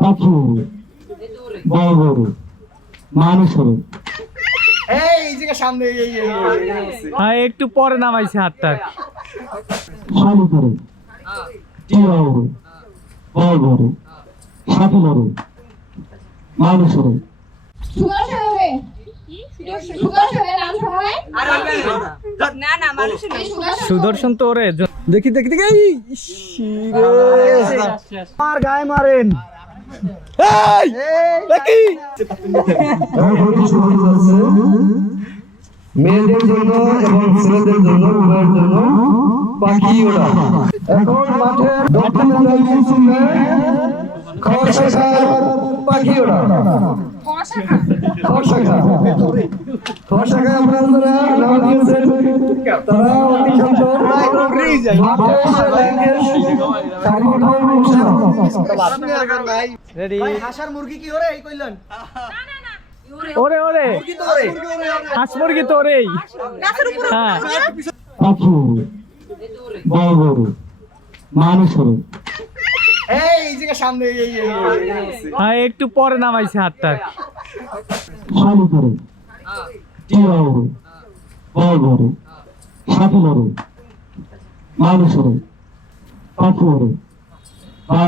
পাখি বড় বড় মানুষ হ্যাঁ একটু পরে নামাইছে হাতটা। শালু করে টিয়া ওড়ে বড় বড় সাথে লড়ে মানুষ ওড়ে সুদর্শন তো ওরে দেখি দেখি দেখি এই মার গায়ে মারেন। মেয়েদের জন্য এবং ছেলেদের জন্য উভয়ের জন্য পাখি ওড়া। এখন মাঠের দক্ষিণ দিকে শুনবে খরশাখার পাখি ওড়া। খরশাখা খরশাখা আপনারা যারা নাম দিয়েছেন তারা অতি সুন্দর মাঠে লাইনের রেডি হাসার মুরগি কি ওরে এই কইলেন ওরে ওরে কি তো ওরে হাঁস মুরগি তো ওরেই হ্যাঁ মানুষ সামনে হ্যাঁ একটু পরে নামাইছে হাতটা বড় বড় সাথে ওড়ে বড়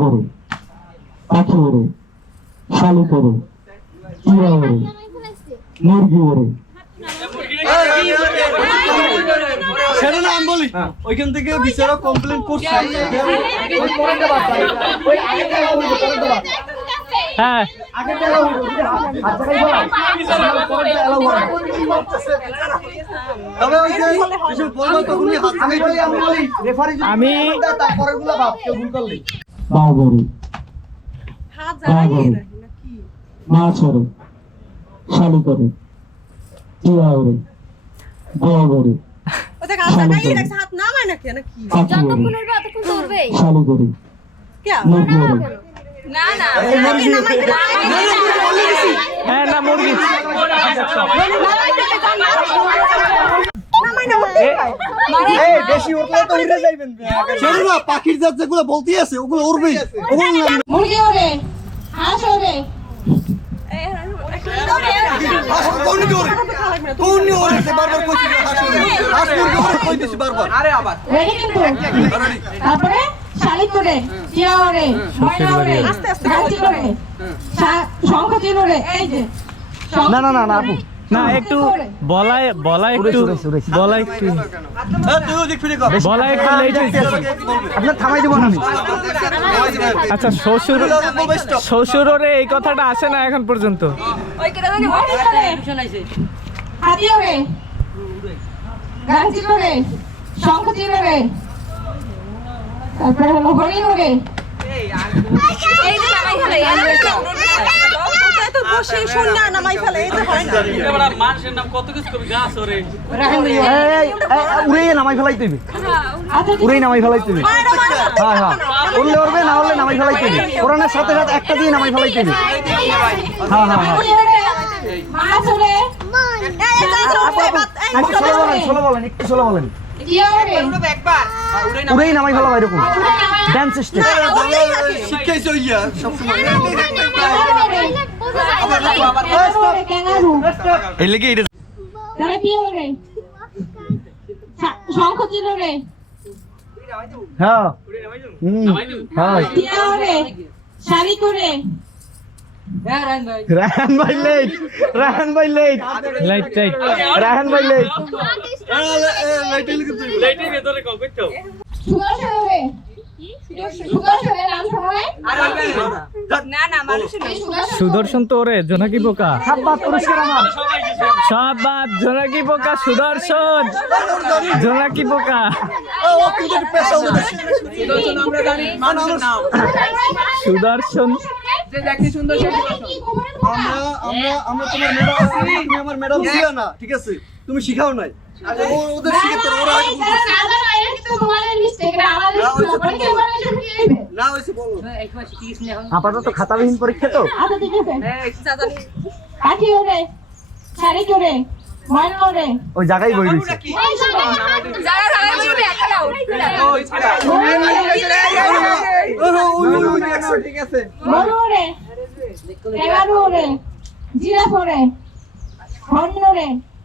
বড় পাখি ওড়ে শালু করে টিয়া ওড়ে মুরগি ওড়ে সেটা না আমি বলি ওইখান থেকে বিচারক কমপ্লেন করছে ওই পরেরটা বাদ দাও। ওই আগেরটা বলব, পরেরটা বাদ। হ্যাঁ। আমি কেউ ভুল করলে। বাবরি বাবরি মাছ ওরে শালু করে। টিয়া ততক্ষণ তো উঠবেই শালু করে। কে মুরগি ওরে না না হ্যাঁ না মুরগি পাখির জাত যেগুলো বলতে আছে ওগুলো উড়বেই মুরগি ওরে হাস ওরে আরে আবার তারপরে শালিক ওড়ে টিয়া ওড়ে ময়না ওড়ে গাছি ওড়ে শঙ্খ চিন ওড়ে এই যে। না না না না আপু। না একটু বলায় বলা একটু বলা একটু। তুই ওদিক ফিরে কর। বলা একটু লেট হয়েছে আপনার থামাই দেব না আমি। আচ্ছা শ্বশুর শ্বশুর ওরে এই কথাটা আসে না এখন পর্যন্ত। শঙ্খ চিন ওড়ে তারপরে হলো হরিণ হয় উড়ে নামাই ফেলাই আচ্ছা উড়েই ফেলাই হ্যাঁ হ্যাঁ উড়লে উড়বে না উড়লে নামাই ফেলাই ওরানের সাথে সাথে একটা দিয়ে নামাই ফেলাই তুই হ্যাঁ হ্যাঁ হ্যাঁ বলেন একটু বলেন উড়েই নামাই ফেলা এরকম। ড্যান্স সিস্টেম শিখাইছো ইয়া সবসময়। ক্যাঙ্গারু। এই লেগে এটা তারা কি ওড়ে শঙ্খ চিন ওড়ে হ্যাঁ। হ্যাঁ। শালিক ওড়ে রাহান ভাই। লেট রাহান ভাই লেট লাইট টাইট রাহান ভাই লেট সুদর্শনের নাম সবাই না না মানুষের এই সুদর্শন তো ওরে জোনাকি পোকা সব বাদ জোনাকি পোকা সুদর্শন। জোনাকি পোকা সুদর্শন। আমরা আমরা আমরা তোমার ম্যাডাম আছি তুমি আমার ম্যাডাম ছিল না ঠিক আছে? তুমি শিখাও নাই। ওদের শিখাতে ওরা হয়তো বলো। আপাতত খাতাবিহীন পরীক্ষা তো? আচ্ছা ঠিক আছে। ওই জায়গায় বই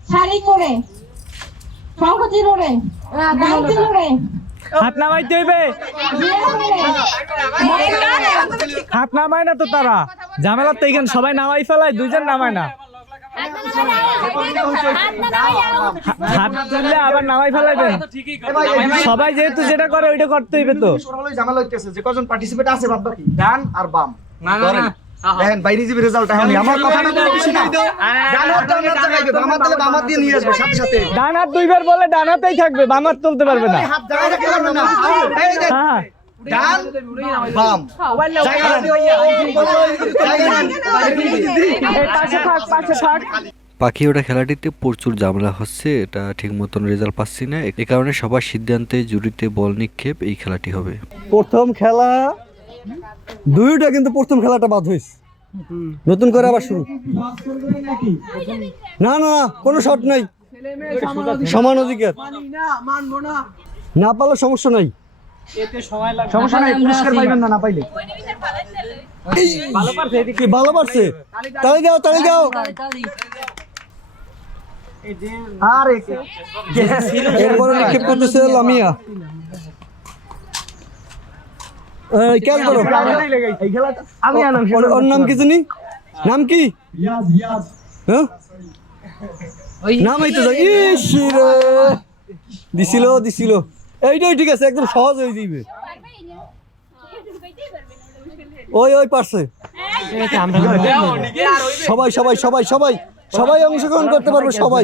শাড়ি করে হাত নামাইতে হইবে হাত নামায় না তো তারা ঝামেলার তো এখানে সবাই নামাই ফেলায় দুইজন নামায় না সবাই যেহেতু যেটা করে ওইটা করতে হইবে তো। যে কজন পার্টিসিপেট আছে বাদ বাকি ডান আর বাম। দেখেন বাইরে জিবি রেজাল্ট এখন আমার কথা না। বেশি না ডানাত ডানাত লাগাইবে বামাত তাহলে বামাত দিয়ে নিয়ে আসবে সাথে সাথে। ডানাত দুইবার বলে ডানাতেই থাকবে বামাত তুলতে পারবে না। হাত দাঁড়ায় রাখতে পারবে না হ্যাঁ। ডান বাম পাখি ওটা খেলাটিতে প্রচুর ঝামেলা হচ্ছে এটা ঠিক মতন রেজাল্ট পাচ্ছি না এ কারণে সবার সিদ্ধান্তে জুড়িতে বল নিক্ষেপ এই খেলাটি হবে প্রথম খেলা দুইটা কিন্তু প্রথম খেলাটা বাদ হয়েছে নতুন করে আবার শুরু না না কোনো শট নাই সমান অধিকার না পারলে সমস্যা নাই সমস্যা নাই পুরস্কার পাইবেন না না পাইলে। কি ভালো পারছে। তালি দাও তালি দাও। আরে এরপরে নিক্ষেপ করতেছে লামিয়া। খেয়াল করো। ওর নাম কি জানি? নাম কি? হ্যাঁ? নাম এই তো। দিছিল দিছিল। এইটাই ঠিক আছে একদম সহজ হয়ে যাবে ওই ওই পারছে সবাই সবাই সবাই সবাই সবাই অংশগ্রহণ করতে পারবে সবাই।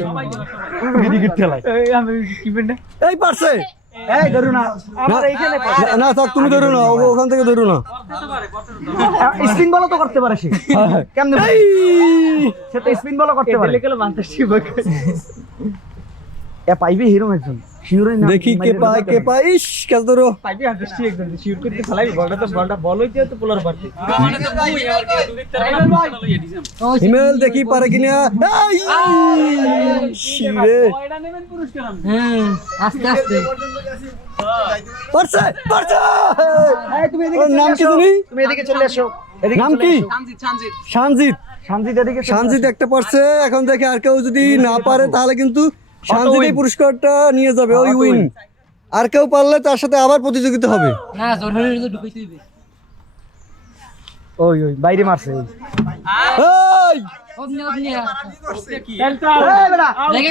এই পারছে না, না থাক তুমি ধরো না ও- ওখান থেকে ধরো না। স্পিন বলও তো করতে পারে সে। কেমনে সে তো স্পিন বলও করতে পারে। এ পাইবি হিরো একজন। দেখি কে পায় কে পায়? ইস কাজ ধরো হিমেল দেখি পারে কিনা। এই! শিরে আস্তে আস্তে। পারছে পারছে নাম কি তুমি? তুমি এদিকে চলে আসো। নাম কি? সানজিৎ সানজিৎ। এদিকে সানজিৎ একটা পারছে এখন দেখে আর কেউ যদি না পারে তাহলে কিন্তু এই পুরস্কারটা নিয়ে যাবে ওই উইন আর কেউ পারলে তার সাথে আবার প্রতিযোগিতা হবে। না জোর হলে তো ঢুকাইতে ওই ওই বাইরে মারছে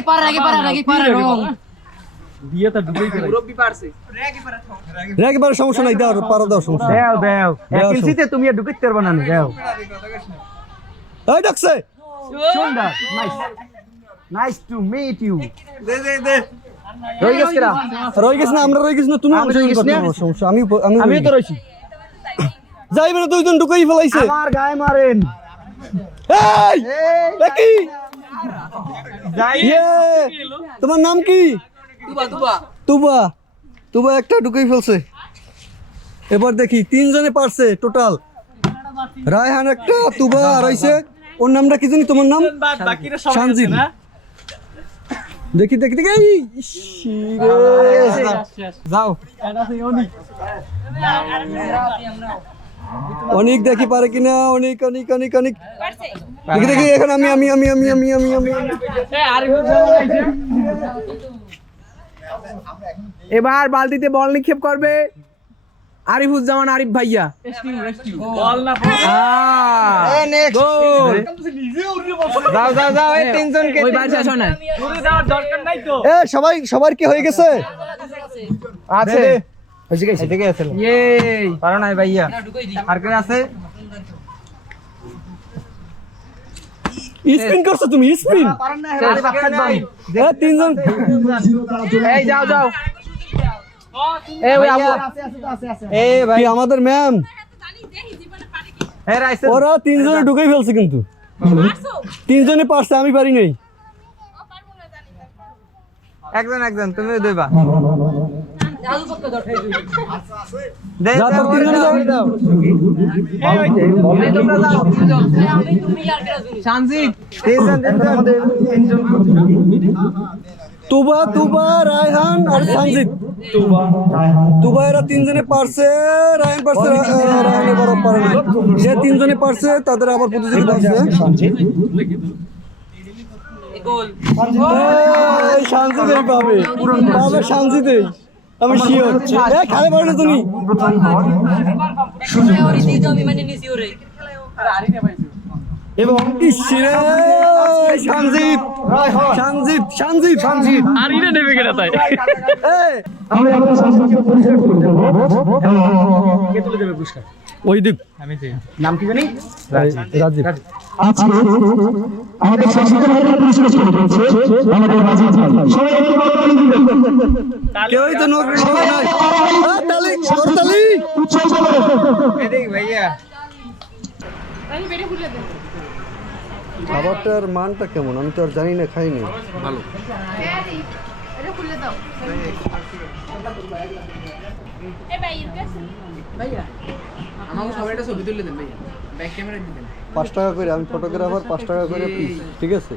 পারা পারা পারা রং। রেগে পারে সমস্যা নাই দাও পারো দাও সমস্যা। দেও দেও। তুমি আর ঢুকাইতে পারবে না দেও। এই ডাকছে সুন্দর nice nice to meet you দে দে দে। রই গেছ কেরা রয়ে গেছ না আমরা রয়ে গেছি না তুমি আমি রয়ে গেছি না? সমস্যা আমি আমি আমিও তো রইছি। যাইবে না দুইজন ঢুকাই ফেলাইছে। আমার গায়ে মারেন। এই যাই। ইয়ে তোমার নাম কি? দুবা তুবা। তুবা একটা ঢুকাই ফেলছে। এবার দেখি তিনজনে পারছে টোটাল। রায়হান একটা তুবা আর ওর নামটা কি জানি তোমার নাম? বাকিরা সানজিদ। দেখি দেখি দেখি যাও। অনেক দেখি পারে কিনা? অনেক অনেক অনেক অনেক। দেখি দেখি এখন আমি আমি আমি আমি আমি আমি আমি। এবার বালতিতে বল নিক্ষেপ করবে আরিফুজ্জামান আরিফ ভাইয়া। বল না যাও যাও যাও এই তিনজন কে ওই বার শেষ হয় না। দরকার নাই তো। এ সবাই সবার কি হয়ে গেছে? আছে। এদিকে এদিকে আছে। ইয়ে পারো নাই ভাইয়া। আর কে আছে? স্পিন করছ তুমি স্পিন। তিনজন। এই যাও যাও। আমাদের ম্যাম? ওরা তিনজনে ঢুকেই ফেলছে কিন্তু। তিনজনে পারছে আমি পারি নাই। একজন একজন তুমি দেবা তিনজন। তুবা তুবা রায়হান আর সানজিৎ তুবা এরা তিনজনে পারছে রায়হান পারছে রা- আহ, রায়হান এবার পারে না যে তিনজনে পারছে তাদের আবার প্রতিযোগিতা আছে। শান্তিতেই পাবে। পাবে শান্তিতেই আমি শিওর খালে পারে না তুমি। এবং সঞ্জীব সঞ্জীব সঞ্জীব সঞ্জীব আর ইনে নেবে কেনা তাই। আমরা আমাদের সংস্কৃতিকে পরিচয় করে দেবো। ওই দ্বীপ রাজীব। আজকে আমাদের সংস্কৃতি ভাইরা পরিচয় করে দিচ্ছে আমাদের রাজীব ভাই। সবাই একটু করতালি দিবেন কেউই তো নোক নাই। আ, তালি করতালি উৎসব চলে খাবারটার মানটা কেমন? আমি তো আর জানি না খাইনি। দিবেন পাঁচ টাকা করে আমি ফটোগ্রাফার পাঁচ টাকা করে পিস ঠিক আছে?